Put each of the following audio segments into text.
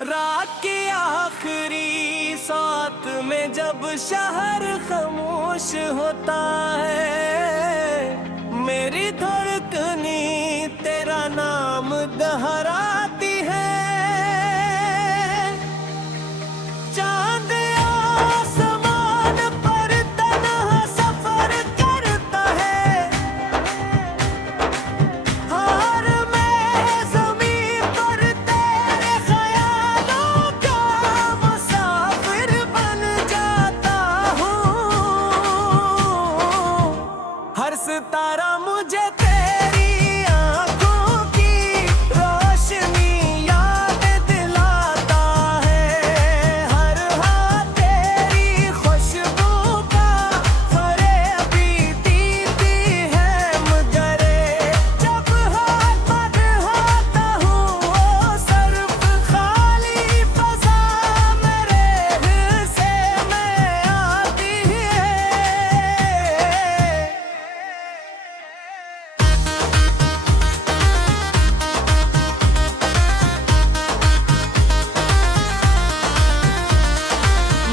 रात की आखिरी साथ में जब शहर खामोश होता है, मेरी धड़कनी तेरा नाम दोहराती है। चांद आसमान पर तन्हा सफर करता है, हार में ज़मीं पर तेरे ख्यालों का मुसाफिर बन जाता हूँ। हर सितारा मुझे तेरी आंखों की रोशनी याद दिलाता है। हर हाथ तेरी खुशबू का फरेबी पीती है, मगर जब हाथ बढ़ाता हूँ वो सिर्फ खाली फजा मेरे हिस्से में आती है।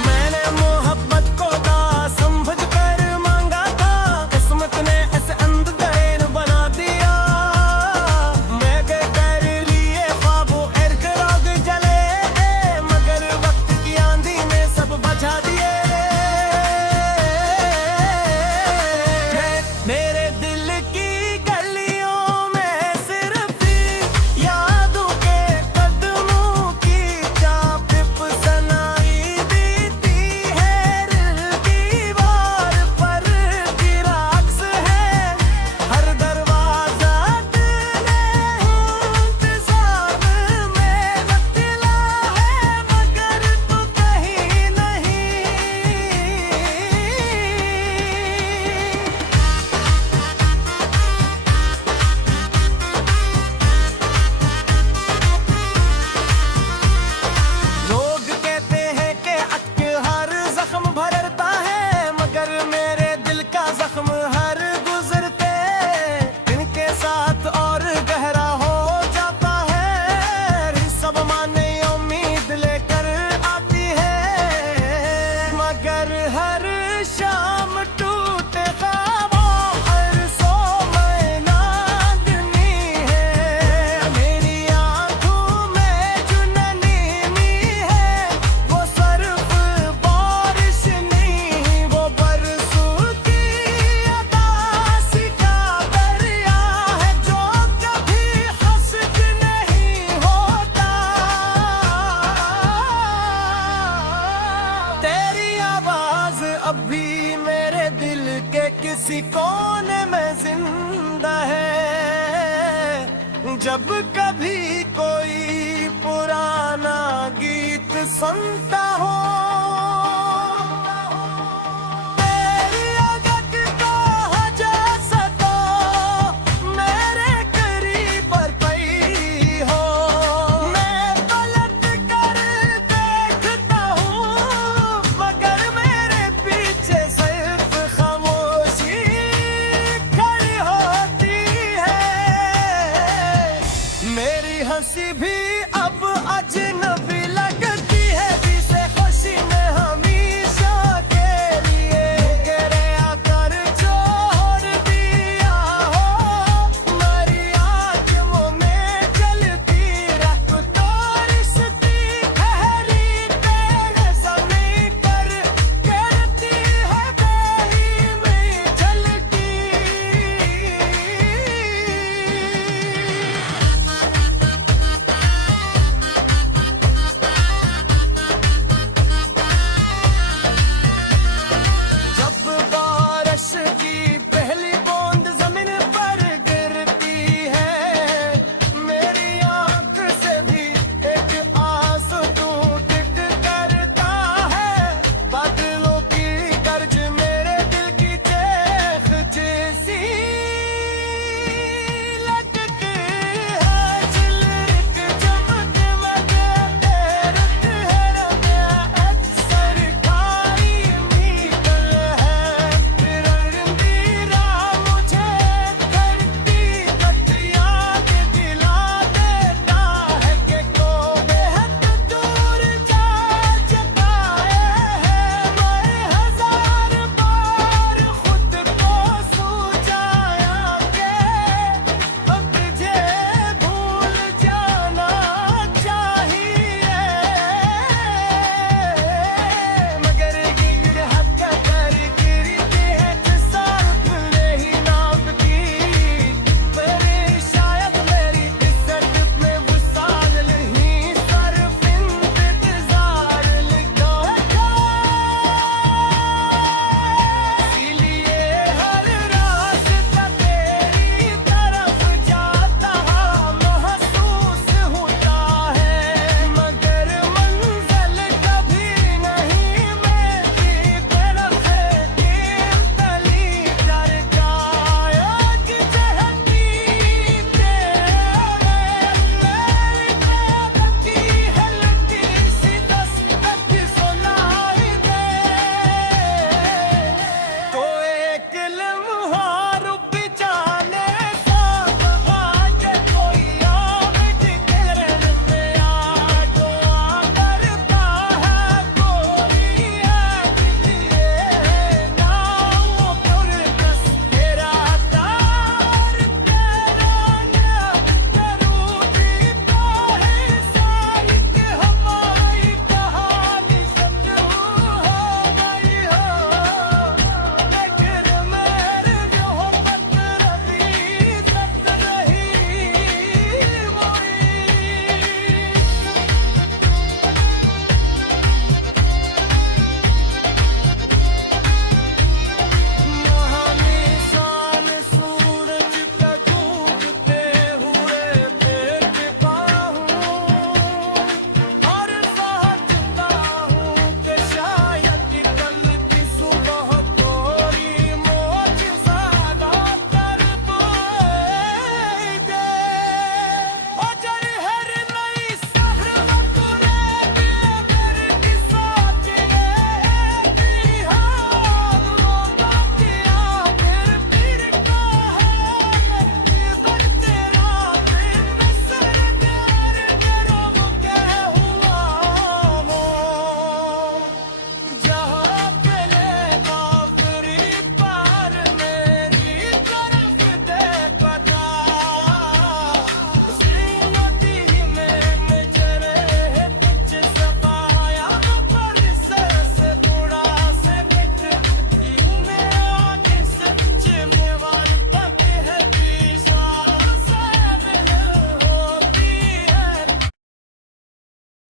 मैंने मोहब्बत को दास समझ कर मांगा था, किस्मत ने ऐसे अंधेर बना दिया। मैं कर लिए ख्वाबों इरकराग जले, मगर वक्त की आंधी ने सब बचा दिए। मेरे दिल की गलियों में सिर्फ यादों के कदमों की चाप सुनाई देती है। दिल दीवार पर गिरा अक्स है, हर दरवाजा तेरे इंतजार में निकला है, मगर तू कहीं नहीं। लोग कहते हैं कि अक्क हर जख्म भरता है, मगर मेरे दिल का जख्म हर गुजरते इनके साथ और गहरा हो जाता है। सब माने उम्मीद लेकर आती है, मगर हर शाम टूटे ख्वाबों हर सो मैं नागनी है। मेरी आंखों में जो ननीमी है, वो सिर्फ बारिश नहीं, वो बरसों की अदासी का दरिया है, जो कभी हंसक नहीं होता। तेरी आवाज अब भी मेरे दिल के किसी कोने में जिंदा है। जब कभी कोई पुराना गीत सुनता हो, तेरी अगक का जैसा तो मेरे करीब पर पई हो। मैं पलट कर देखता हूँ, मगर मेरे पीछे सिर्फ खामोशी खड़ी होती है। मेरी हंसी भी अब अजनबी लगती है।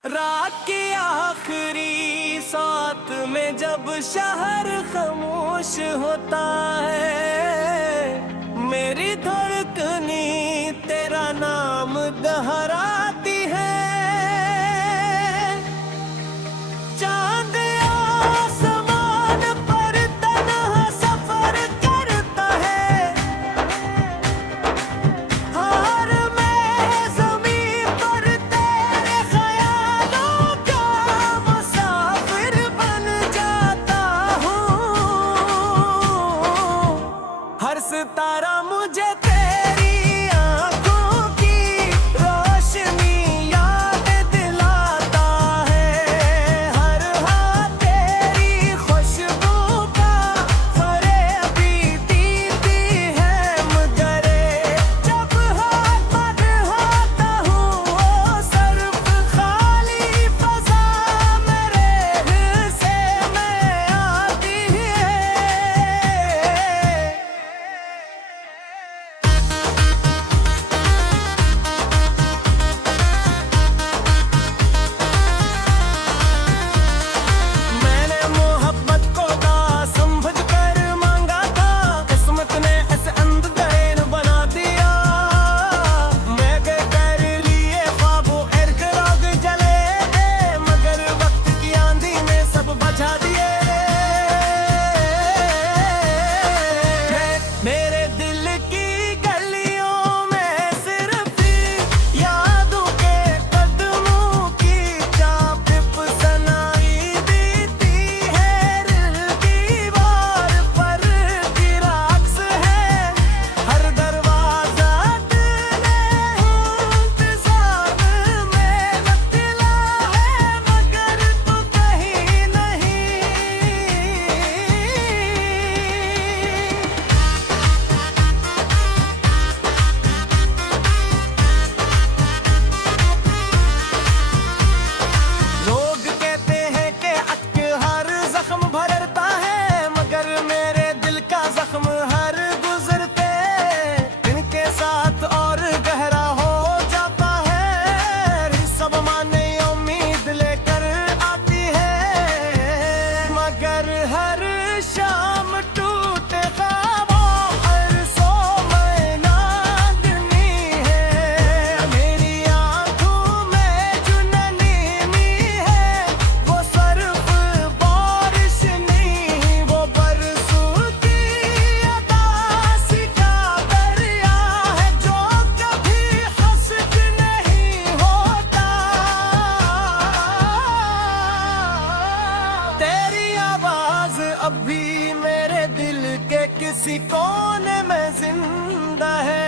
रात की आखिरी साथ में जब शहर खामोश होता है, मेरी धड़कनी तेरा नाम दोहराती है। चांद आसमान पर तन्हा सफर करता है, हार मैं ज़मीं पर तेरे ख्यालों का मुसाफिर बन जाता हूँ। हर सितारा मुझे तेरी आंखों की रोशनी याद दिलाता है। हर हाथ तेरी खुशबू का फरेबी पीती है, मगर जब हाथ बढ़ाता हूँ वो सिर्फ खाली फजा मेरे हिस्से में आती है। मैंने मोहब्बत को दास समझ कर मांगा था, किस्मत ने ऐसे अंधेर बना दिया। मैं कर लिए ख्वाबों इर्क राग जले, मगर वक्त की आंधी ने सब बुझा दिए। मेरे दिल की गलियों में सिर्फ यादों के कदमों की चाप सनाई देती है। दिल दीवार पर गिरा अक्स है, हर दरवाजा दिल इंतजार में निकला है, मगर तू कहीं नहीं। लोग कहते हैं कि अटक हर जख्म भरता है, मगर मेरे दिल का जख्म हर गुजरते इनके साथ और गहरा हो जाता है। सब माने उम्मीद लेकर आती है, मगर हर शाम टूटे ख्वाबों हर सो मैं नागनी है। मेरी आंखों में जो ननीमी है, वो सिर्फ बारिश नहीं, वो बरसों की अदासी का दरिया है, जो कभी हंसक नहीं होता। तेरी आवाज अब भी मेरे दिल के किसी कोने में जिंदा है।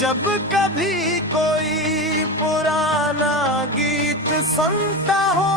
जब कभी कोई पुराना गीत सुनता हो